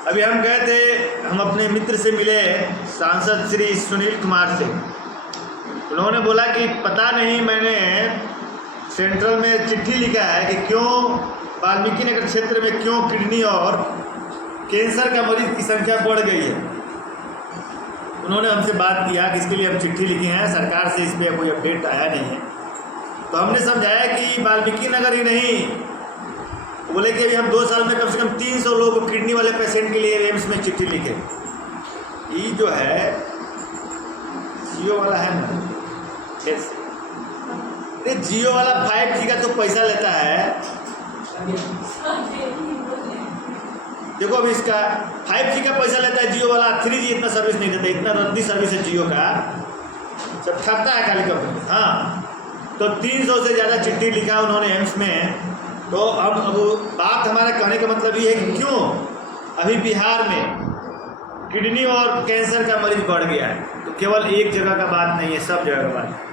अभी हम गए थे, हम अपने मित्र से मिले, सांसद श्री सुनील कुमार से। उन्होंने बोला कि पता नहीं, मैंने सेंट्रल में चिट्ठी लिखा है कि क्यों वाल्मीकि नगर क्षेत्र में क्यों किडनी और कैंसर का मरीज की संख्या बढ़ गई है। उन्होंने हमसे बात किया कि इसके लिए हम चिट्ठी लिखी हैं, सरकार से इस पर कोई अपडेट आया नहीं है। तो हमने समझाया कि वाल्मीकि नगर ही नहीं, बोले कि अभी हम 2 साल में कम से कम 300 लोगों को किडनी वाले पेशेंट के लिए एम्स में चिट्ठी लिखे। ये जो है जियो वाला है ना, अरे जियो वाला 5G का तो पैसा लेता है। देखो अभी इसका 5G का पैसा लेता है जियो वाला, 3G इतना सर्विस नहीं देता, इतना रद्दी सर्विस है जियो का, सब ठगता है खाली कंपनी। हाँ, तो 300 से ज़्यादा चिट्ठी लिखा उन्होंने एम्स में। तो अब बात हमारा कहने का मतलब ये है कि क्यों अभी बिहार में किडनी और कैंसर का मरीज बढ़ गया है। तो केवल एक जगह का बात नहीं है, सब जगह का बात है।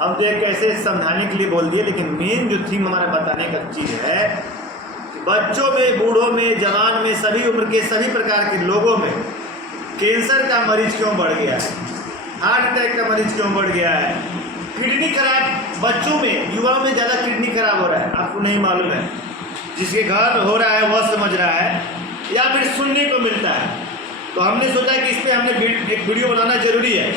हम तो एक कैसे समझाने के लिए बोल दिए, लेकिन मेन जो थीम हमारा बताने का चीज़ है कि बच्चों में, बूढ़ों में, जवान में, सभी उम्र के सभी प्रकार के लोगों में कैंसर का मरीज क्यों बढ़ गया है, हार्ट अटैक का मरीज क्यों बढ़ गया है, किडनी खराब बच्चों में, युवाओं में ज़्यादा किडनी खराब हो रहा है। आपको नहीं मालूम है, जिसके घर हो रहा है वह समझ रहा है या फिर सुनने को मिलता है। तो हमने सोचा कि इस पर हमने एक वीडियो बनाना जरूरी है।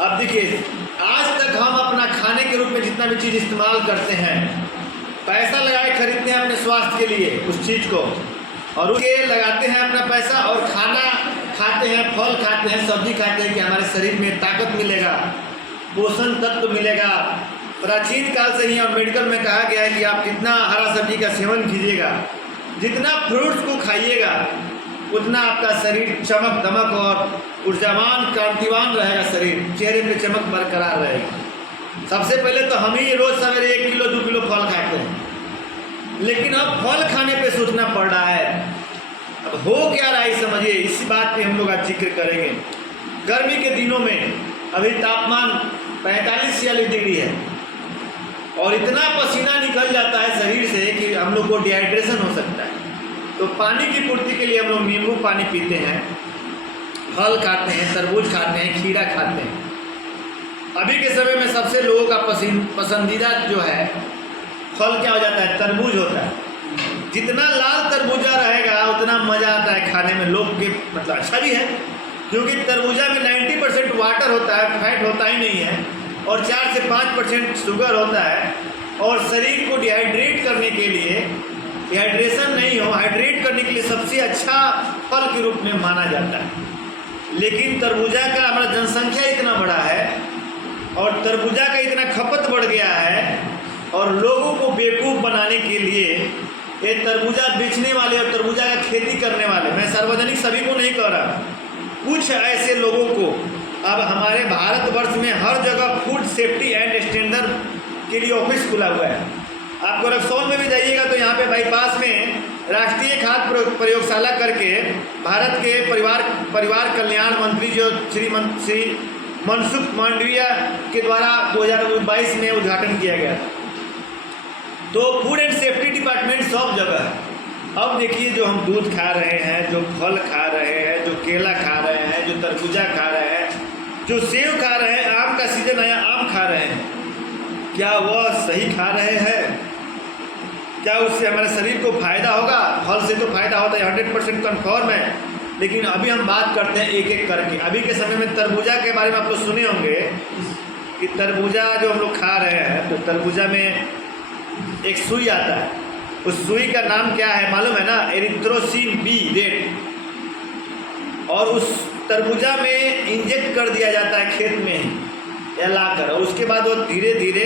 अब देखिए, आज तक हम अपना खाने के रूप में जितना भी चीज़ इस्तेमाल करते हैं, पैसा लगाए खरीदते हैं अपने स्वास्थ्य के लिए उस चीज़ को, और उसके लगाते हैं अपना पैसा, और खाना खाते हैं, फल खाते हैं, सब्जी खाते हैं कि हमारे शरीर में ताकत मिलेगा, पोषण तत्व मिलेगा। प्राचीन काल से ही और मेडिकल में कहा गया है कि आप जितना हरा सब्जी का सेवन कीजिएगा, जितना फ्रूट्स को खाइएगा, उतना आपका शरीर चमक दमक और ऊर्जावान कांतिवान रहेगा, शरीर चेहरे पे चमक बरकरार रहेगी। सबसे पहले तो हम ही रोज़ सवेरे 1 किलो 2 किलो फल खाते हैं, लेकिन अब फल खाने पे सोचना पड़ रहा है। अब हो क्या रहा है समझिए, इसी बात पे हम लोग आज जिक्र करेंगे। गर्मी के दिनों में अभी तापमान 45-46 डिग्री है और इतना पसीना निकल जाता है शरीर से कि हम लोग को डिहाइड्रेशन हो सकता है। तो पानी की पूर्ति के लिए हम लोग नींबू पानी पीते हैं, फल खाते हैं, तरबूज खाते हैं, खीरा खाते हैं। अभी के समय में सबसे लोगों का पसंदीदा जो है फल क्या हो जाता है, तरबूज होता है। जितना लाल तरबूजा रहेगा उतना मज़ा आता है खाने में, लोग के मतलब अच्छा भी है, क्योंकि तरबूजा में 90% वाटर होता है, फैट होता ही नहीं है, और 4 से 5% शुगर होता है। और शरीर को डिहाइड्रेट करने के लिए, डिहाइड्रेशन नहीं हो, हाइड्रेट करने के लिए सबसे अच्छा फल के रूप में माना जाता है। लेकिन तरबूजा का हमारा जनसंख्या इतना बड़ा है और तरबूजा का इतना खपत बढ़ गया है, और लोगों को बेवकूफ़ बनाने के लिए ये तरबूजा बेचने वाले और तरबूजा का खेती करने वाले, मैं सार्वजनिक सभी को नहीं कह रहा, कुछ ऐसे लोगों को अब हमारे भारतवर्ष में हर जगह फूड सेफ्टी एंड स्टैंडर्ड के लिए ऑफिस खुला हुआ है। आपको रक्सौल में भी जाइएगा तो यहाँ पे बाईपास में राष्ट्रीय खाद्य प्रयोगशाला करके भारत के परिवार कल्याण मंत्री जो श्री मनसुख मांडविया के द्वारा 2022 में उद्घाटन किया गया। तो फूड एंड सेफ्टी डिपार्टमेंट सब जगह है। अब देखिए, जो हम दूध खा रहे हैं, जो फल खा रहे हैं, जो केला खा रहे हैं, जो तरबूजा खा रहे हैं, जो सेब खा रहे हैं, आम का सीजन आया आम खा रहे हैं, क्या वह सही खा रहे हैं? क्या उससे हमारे शरीर को फायदा होगा? फल से तो फायदा होता है, 100% कन्फर्म है। लेकिन अभी हम बात करते हैं एक एक करके। अभी के समय में तरबूजा के बारे में आप लोग सुने होंगे कि तरबूजा जो हम लोग खा रहे हैं, तो तरबूजा में एक सुई आता है, उस सुई का नाम क्या है मालूम है ना? Erythrosine B red. और उस तरबूजा में इंजेक्ट कर दिया जाता है खेत में ही या लाकर, और उसके बाद वो धीरे धीरे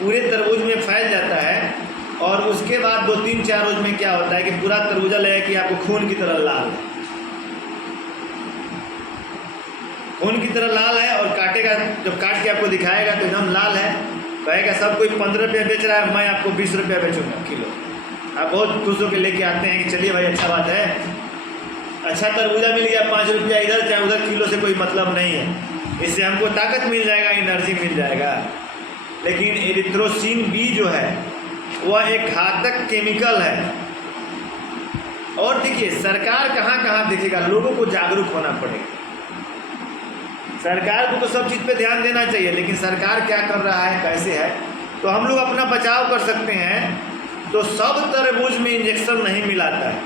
पूरे तरबूज में फैल जाता है। और उसके बाद 2-3-4 रोज में क्या होता है कि पूरा तरबूजा लगेगा कि आपको खून की तरह लाल है, खून की तरह लाल है। और काटेगा, जब काट के आपको दिखाएगा तो एकदम लाल है। कहेगा सब कोई 15 रुपये बेच रहा है, मैं आपको 20 रुपये बेचूँगा किलो। आप बहुत खुश होकर लेके आते हैं कि चलिए भाई अच्छा बात है, अच्छा तरबूजा मिल गया, 5 रुपया इधर चाहे उधर, किलो से कोई मतलब नहीं है, इससे हमको ताकत मिल जाएगा, एनर्जी मिल जाएगा। लेकिन एरिथ्रोसिन बी जो है वह एक घातक केमिकल है और देखिए सरकार कहाँ कहाँ देखेगा, लोगों को जागरूक होना पड़ेगा। सरकार को तो सब चीज़ पे ध्यान देना चाहिए, लेकिन सरकार क्या कर रहा है, कैसे है। तो हम लोग अपना बचाव कर सकते हैं। तो सब तरबूज में इंजेक्शन नहीं मिलाता है,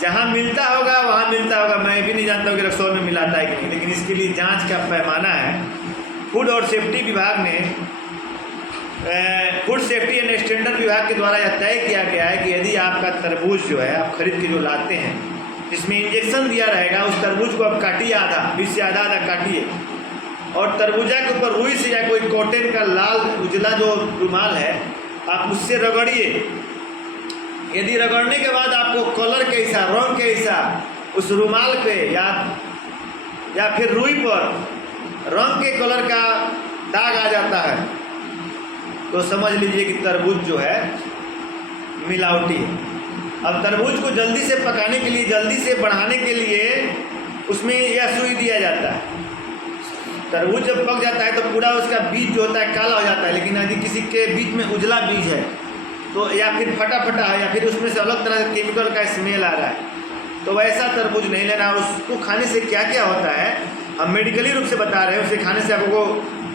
जहाँ मिलता होगा वहाँ मिलता होगा। मैं भी नहीं जानता हूँ कि रक्सौल में मिलाता है कि नहीं, लेकिन इसके लिए जांच का पैमाना है। फूड और सेफ्टी विभाग ने फूड सेफ्टी एंड स्टैंडर्ड विभाग के द्वारा यह तय किया गया है कि यदि आपका तरबूज जो है आप खरीद के जो लाते हैं, जिसमें इंजेक्शन दिया रहेगा, उस तरबूज को आप काटिए, आधा बीच से आधा काटिए, और तरबूजा के ऊपर रुई से या कोई कॉटन का लाल उजला जो रुमाल है आप उससे रगड़िए। यदि रगड़ने के बाद आपको कलर के हिसाब, रंग के हिसाब उस रुमाल पे या फिर रुई पर रंग के कलर का दाग आ जाता है, तो समझ लीजिए कि तरबूज जो है मिलावटी है। अब तरबूज को जल्दी से पकाने के लिए, जल्दी से बढ़ाने के लिए उसमें यह सुई दिया जाता है। तरबूज जब पक जाता है तो पूरा उसका बीज जो होता है काला हो जाता है, लेकिन यदि किसी के बीज में उजला बीज है तो या फिर फटा है या फिर उसमें से अलग तरह के केमिकल का स्मेल आ रहा है, तो वैसा तरबूज नहीं लेना। उसको खाने से क्या क्या होता है हम मेडिकली रूप से बता रहे हैं। उसे खाने से आपको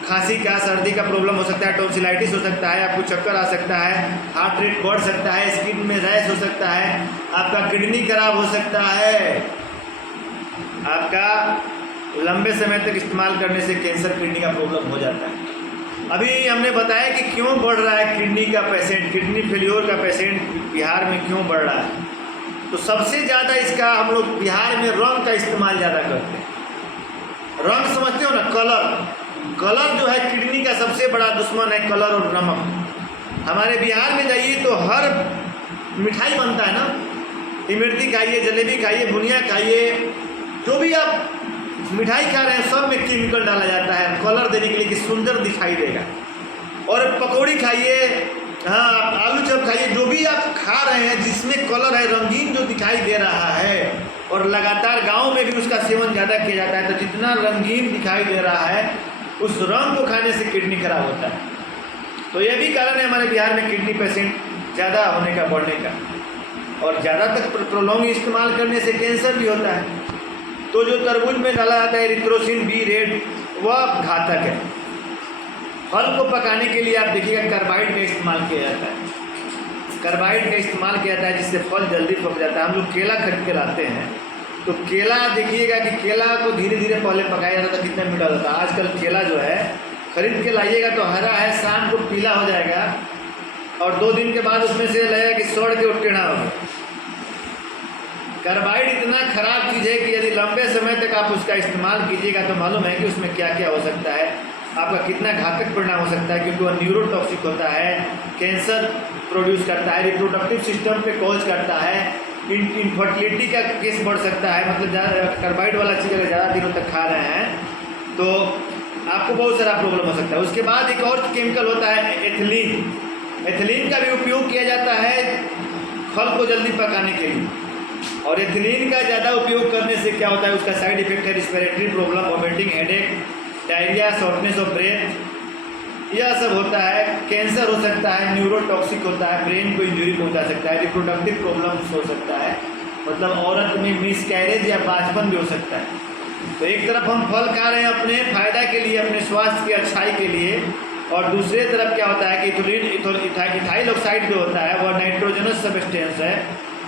खांसी का, सर्दी का प्रॉब्लम हो सकता है, टॉन्सिलाइटिस हो सकता है, आपको चक्कर आ सकता है, हार्ट रेट बढ़ सकता है, स्किन में रैश हो सकता है, आपका किडनी खराब हो सकता है, आपका लंबे समय तक इस्तेमाल करने से कैंसर, किडनी का प्रॉब्लम हो जाता है। अभी हमने बताया कि क्यों बढ़ रहा है किडनी का पेशेंट, किडनी फेल्योर का पेशेंट बिहार में क्यों बढ़ रहा है। तो सबसे ज़्यादा इसका हम लोग बिहार में रंग का इस्तेमाल ज़्यादा करते हैं। रंग समझते हो ना, कलर जो है किडनी का सबसे बड़ा दुश्मन है, कलर और नमक। हमारे बिहार में जाइए तो हर मिठाई बनता है ना, इमरती खाइए, जलेबी खाइए, बुनिया खाइए, जो भी आप मिठाई खा रहे हैं सब में केमिकल डाला जाता है कलर देने के लिए कि सुंदर दिखाई देगा। और पकौड़ी खाइए, हाँ आलू चप खाइए, जो भी आप खा रहे हैं जिसमें कलर है, रंगीन जो दिखाई दे रहा है, और लगातार गांव में भी उसका सेवन ज़्यादा किया जाता है, तो जितना रंगीन दिखाई दे रहा है उस रंग को खाने से किडनी खराब होता है। तो यह भी कारण है हमारे बिहार में किडनी पेशेंट ज़्यादा होने का, बढ़ने का, और ज़्यादा तक प्रोलॉन्ग इस्तेमाल करने से कैंसर भी होता है। तो जो तरबूज में डाला जाता है एरिथ्रोसिन बी रेड, वह घातक है। फल को पकाने के लिए आप देखिएगा कार्बाइड का इस्तेमाल किया जाता है, कार्बाइड का इस्तेमाल किया जाता है जिससे फल जल्दी पक जाता है। हम लोग केला खरीद के लाते हैं तो केला देखिएगा कि केला को धीरे धीरे पहले पकाया जाता था, कितना मीठा होता था। आजकल केला जो है खरीद के लाइएगा तो हरा है, शाम को पीला हो जाएगा, और 2 दिन के बाद उसमें से लगेगा कि सड़ के टेढ़ा हो गया। कार्बाइड इतना खराब चीज़ है कि यदि लंबे समय तक आप उसका इस्तेमाल कीजिएगा तो मालूम है कि उसमें क्या क्या हो सकता है, आपका कितना घातक परिणाम हो सकता है, क्योंकि वह न्यूरोटॉक्सिक होता है, कैंसर प्रोड्यूस करता है, रिप्रोडक्टिव सिस्टम पे कॉज करता है, इनफर्टिलिटी का केस बढ़ सकता है। मतलब ज़्यादा कार्बाइड वाला चीज़ अगर ज़्यादा दिनों तक खा रहे हैं तो आपको बहुत सारा प्रॉब्लम हो सकता है। उसके बाद एक और केमिकल होता है एथिलीन। एथिलीन का भी उपयोग किया जाता है फल को जल्दी पकाने के लिए, और एथिलीन का ज़्यादा उपयोग करने से क्या होता है, उसका साइड इफेक्ट है respiratory problem, vomiting, headache, diarrhoea, shortness of breath, यह सब होता है। कैंसर हो सकता है, न्यूरोटॉक्सिक होता है, ब्रेन को इंजरी पहुंचा सकता है, रिप्रोडक्टिव प्रॉब्लम्स हो सकता है, मतलब औरत में मिसकैरेज या बांझपन भी हो सकता है। तो एक तरफ हम फल खा रहे हैं अपने फ़ायदा के लिए, अपने स्वास्थ्य की अच्छाई के लिए, और दूसरे तरफ क्या होता है कि इथाइल ऑक्साइड जो होता है वह नाइट्रोजनस सब्सटेंस है,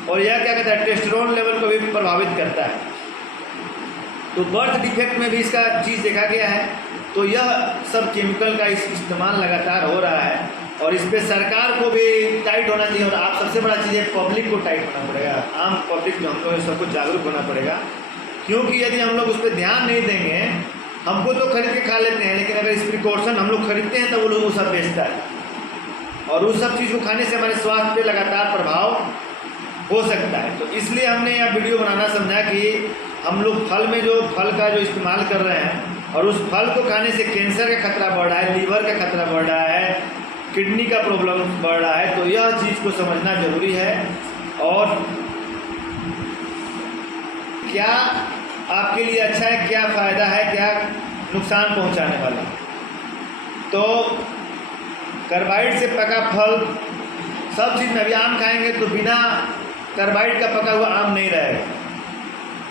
और यह क्या कहता है टेस्टोस्टेरोन लेवल को भी प्रभावित करता है। तो बर्थ डिफेक्ट में भी इसका चीज़ देखा गया है। तो यह सब केमिकल का इस्तेमाल लगातार हो रहा है, और इस पर सरकार को भी टाइट होना चाहिए, और आप सबसे बड़ा चीज़ है पब्लिक को टाइट होना पड़ेगा, आम पब्लिक जो हम लोग सबको जागरूक होना पड़ेगा। क्योंकि यदि हम लोग उस पर ध्यान नहीं देंगे, हमको तो खरीद के खा लेते हैं, लेकिन अगर इस प्रिकॉशन हम लोग खरीदते हैं तब वो लोग वो सब बेचता है, और उस सब चीज़ को खाने से हमारे स्वास्थ्य पे लगातार प्रभाव हो सकता है। तो इसलिए हमने यह वीडियो बनाना समझा कि हम लोग फल में जो फल का जो इस्तेमाल कर रहे हैं, और उस फल को खाने से कैंसर का खतरा बढ़ रहा है, लीवर का खतरा बढ़ रहा है, किडनी का प्रॉब्लम बढ़ रहा है। तो यह चीज़ को समझना जरूरी है, और क्या आपके लिए अच्छा है, क्या फ़ायदा है, क्या नुकसान पहुंचाने वाला। तो कार्बाइड से पका फल सब चीज़ में, अभी आम खाएंगे तो बिना कार्बाइड का पका हुआ आम नहीं रहेगा।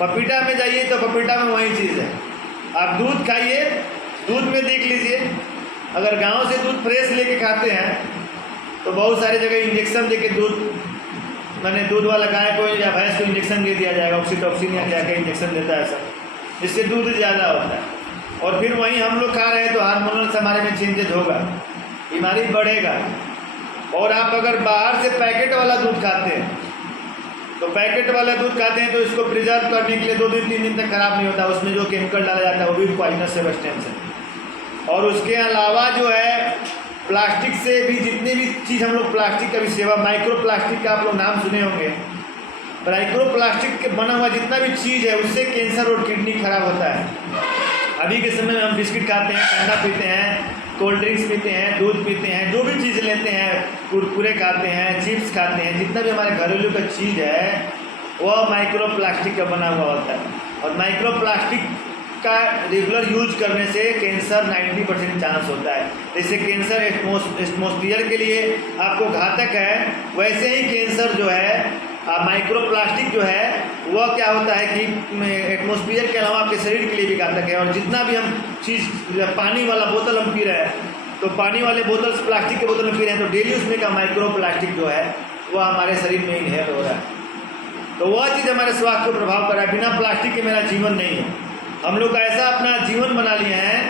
पपीता में जाइए तो पपीता में वही चीज़ है। आप दूध खाइए, दूध में देख लीजिए, अगर गांव से दूध फ्रेश लेके खाते हैं तो बहुत सारी जगह इंजेक्शन देके दूध, मैंने दूध वाला गाय को या भैंस को इंजेक्शन दे दिया जाएगा, ऑक्सीटॉक्सिन या क्या क्या इंजेक्शन देता है सब, जिससे दूध ज़्यादा होता है। और फिर वहीं हम लोग खा रहे हैं तो हार्मोनल हमारे में चेंजेज होगा, बीमारी बढ़ेगा। और आप अगर बाहर से पैकेट वाला दूध खाते हैं तो पैकेट वाला दूध खाते हैं तो इसको प्रिजर्व करने के लिए 2 दिन 3 दिन तक खराब नहीं होता, उसमें जो केमिकल डाला जाता है वो भी पॉइजनस सब्सटेंस है। और उसके अलावा जो है प्लास्टिक से भी, जितनी भी चीज़ हम लोग प्लास्टिक का भी सेवा, माइक्रो प्लास्टिक का आप लोग नाम सुने होंगे, माइक्रो प्लास्टिक के बना हुआ जितना भी चीज़ है उससे कैंसर और किडनी खराब होता है। अभी के समय में हम बिस्किट खाते हैं, ठंडा पीते हैं, कोल्ड ड्रिंक्स पीते हैं, दूध पीते हैं, जो भी चीज़ लेते हैं, कुरकुरे खाते हैं, चिप्स खाते हैं, जितना भी हमारे घरेलू का चीज़ है वह माइक्रो प्लास्टिक का बना हुआ होता है। और माइक्रो प्लास्टिक का रेगुलर यूज करने से कैंसर 90% चांस होता है। जैसे कैंसर एटमॉस्फेयर के लिए आपको घातक है, वैसे ही कैंसर जो है माइक्रो प्लास्टिक जो है वह क्या होता है कि एटमॉस्फेयर के अलावा आपके शरीर के लिए भी घातक है। और जितना भी हम चीज़, पानी वाला बोतल हम पी रहे हैं तो पानी वाले बोतल, प्लास्टिक के बोतल में पी रहे हैं तो डेली उसमें का माइक्रो प्लास्टिक जो है वह हमारे शरीर में इनहेल हो रहा है, तो वह चीज़ हमारे स्वास्थ्य को प्रभाव कर रहा है। बिना प्लास्टिक के मेरा जीवन नहीं है। हम लोग ऐसा अपना जीवन बना लिए हैं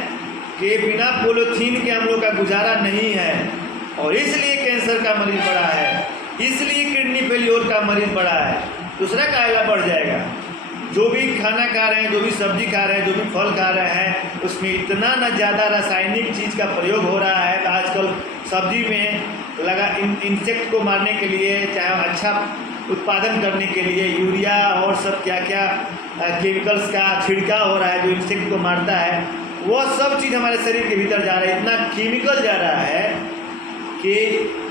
कि बिना पॉलीथीन के हम लोग का गुजारा नहीं है, और इसलिए कैंसर का मरीज बढ़ा है, इसलिए किडनी फेलियर का मरीज बढ़ा है, दूसरा कायला बढ़ जाएगा। जो भी खाना खा रहे हैं, जो भी सब्जी खा रहे हैं, जो भी फल खा रहे हैं, उसमें इतना न ज़्यादा रासायनिक चीज़ का प्रयोग हो रहा है। आजकल सब्जी में लगा इंसेक्ट को मारने के लिए, चाहे अच्छा उत्पादन करने के लिए यूरिया और सब क्या क्या केमिकल्स का छिड़काव हो रहा है जो इंसेक्ट को मारता है, वह सब चीज़ हमारे शरीर के भीतर जा रहा है। इतना केमिकल जा रहा है कि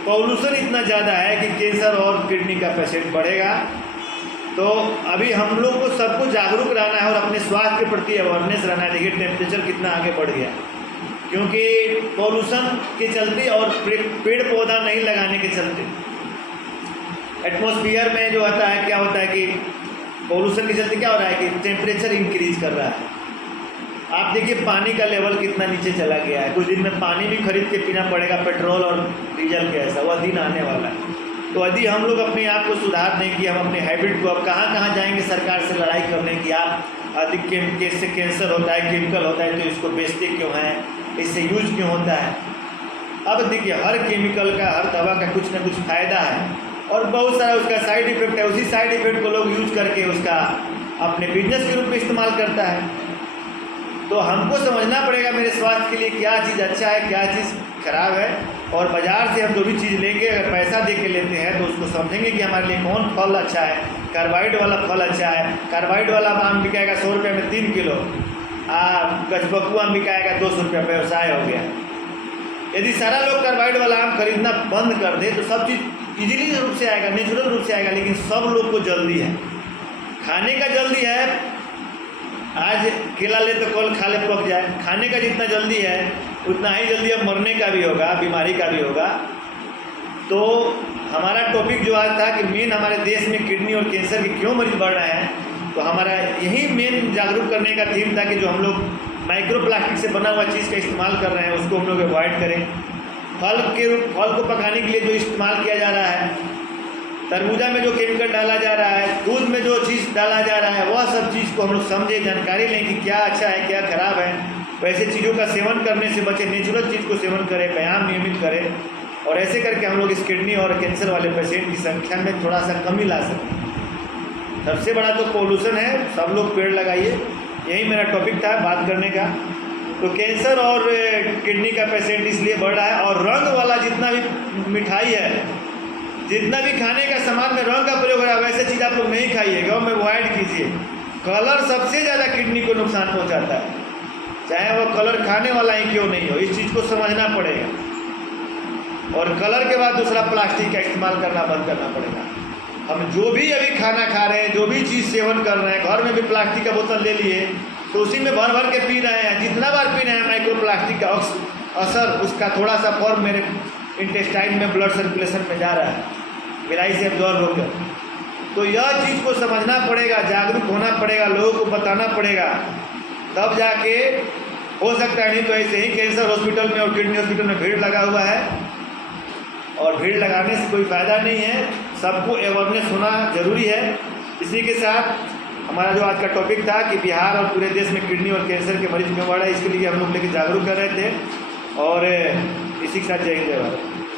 पॉल्यूशन इतना ज़्यादा है कि कैंसर और किडनी का पेशेंट बढ़ेगा। तो अभी हम लोग को सबको जागरूक रहना है और अपने स्वास्थ्य के प्रति अवेयरनेस रहना है। देखिए टेम्परेचर कितना आगे बढ़ गया, क्योंकि पॉल्यूशन के चलते और पेड़ पौधा नहीं लगाने के चलते एटमॉस्फेयर में जो होता है, क्या होता है कि पॉल्यूशन के चलते क्या हो रहा है कि टेम्परेचर इंक्रीज कर रहा है। आप देखिए पानी का लेवल कितना नीचे चला गया है। कुछ दिन में पानी भी खरीद के पीना पड़ेगा, पेट्रोल और डीजल के, ऐसा वह दिन आने वाला है। तो यदि हम लोग अपने आप को सुधार नहीं किए, हम अपने हैबिट को, अब कहाँ कहाँ जाएंगे सरकार से लड़ाई करने की, आप अधिक इससे कैंसर होता है, केमिकल होता है तो इसको बेचते क्यों हैं, इससे यूज क्यों होता है। अब देखिए हर केमिकल का, हर दवा का कुछ ना कुछ फ़ायदा है और बहुत सारा उसका साइड इफेक्ट है। उसी साइड इफेक्ट को लोग यूज करके उसका अपने बिजनेस के रूप में इस्तेमाल करता है। तो हमको समझना पड़ेगा मेरे स्वास्थ्य के लिए क्या चीज़ अच्छा है, क्या चीज़ खराब है। और बाज़ार से हम जो भी चीज़ लेंगे, अगर पैसा दे के लेते हैं तो उसको समझेंगे कि हमारे लिए कौन फल अच्छा है। कार्बाइड वाला फल अच्छा है, कार्बाइड वाला आम बिकाएगा 100 रुपये में 3 किलो, गजबकू आम बिकाएगा 200 रुपये, व्यवसाय हो गया। यदि सारा लोग कार्बाइड वाला आम खरीदना बंद कर दे तो सब चीज़ इजीली रूप से आएगा, नेचुरल रूप से आएगा। लेकिन सब लोग को जल्दी है, खाने का जल्दी है। आज केला ले तो कल खा ले पक जाए। खाने का जितना जल्दी है उतना ही जल्दी अब मरने का भी होगा, बीमारी का भी होगा। तो हमारा टॉपिक जो आज था कि मेन हमारे देश में किडनी और कैंसर के क्यों मरीज बढ़ रहे हैं, तो हमारा यही मेन जागरूक करने का थीम था कि जो हम लोग माइक्रो प्लास्टिक से बना हुआ चीज़ का इस्तेमाल कर रहे हैं उसको हम लोग अवॉइड करें। फल को पकाने के लिए जो इस्तेमाल किया जा रहा है, तरबूजा में जो केमिकल डाला जा रहा है, दूध में जो चीज़ डाला जा रहा है, वह सब चीज़ को हम लोग समझे, जानकारी लें कि क्या अच्छा है क्या खराब है। वैसे चीज़ों का सेवन करने से बचे, नेचुरल चीज़ को सेवन करें, व्यायाम नियमित करें, और ऐसे करके हम लोग इस किडनी और कैंसर वाले पेशेंट की संख्या में थोड़ा सा कमी ला सकें। सबसे बड़ा तो पोल्यूशन है, सब लोग पेड़ लगाइए, यही मेरा टॉपिक था बात करने का। तो कैंसर और किडनी का पेशेंट इसलिए बढ़ रहा है। और रंग वाला जितना भी मिठाई है, जितना भी खाने का सामान में रंग का प्रयोग हो रहा है, वैसे चीज़ आप लोग नहीं खाइएगा, में अवॉइड कीजिए। कलर सबसे ज़्यादा किडनी को नुकसान पहुंचाता है, चाहे वो कलर खाने वाला ही क्यों नहीं हो। इस चीज़ को समझना पड़ेगा। और कलर के बाद दूसरा प्लास्टिक का इस्तेमाल करना बंद करना पड़ेगा। हम जो भी अभी खाना खा रहे हैं, जो भी चीज़ सेवन कर रहे हैं, घर में भी प्लास्टिक का बोतल ले लिए तो उसी में भर भर के पी रहे हैं। जितना बार पी रहे हैं माइक्रो प्लास्टिक का असर, उसका थोड़ा सा फॉर्म मेरे इंटेस्टाइन में, ब्लड सर्कुलेशन में जा रहा है, बिलाई से एब्जॉर्ब होकर। तो यह चीज़ को समझना पड़ेगा, जागरूक होना पड़ेगा, लोगों को बताना पड़ेगा, तब जाके हो सकता है। नहीं तो ऐसे ही कैंसर हॉस्पिटल में और किडनी हॉस्पिटल में भीड़ लगा हुआ है, और भीड़ लगाने से कोई फ़ायदा नहीं है। सबको अवेयरनेस होना ज़रूरी है। इसी के साथ हमारा जो आज का टॉपिक था कि बिहार और पूरे देश में किडनी और कैंसर के मरीज क्यों बढ़ रहे हैं, इसके लिए हम लोग लेके जागरूक कर रहे थे। और इसी के साथ जय हिंद जय भारत।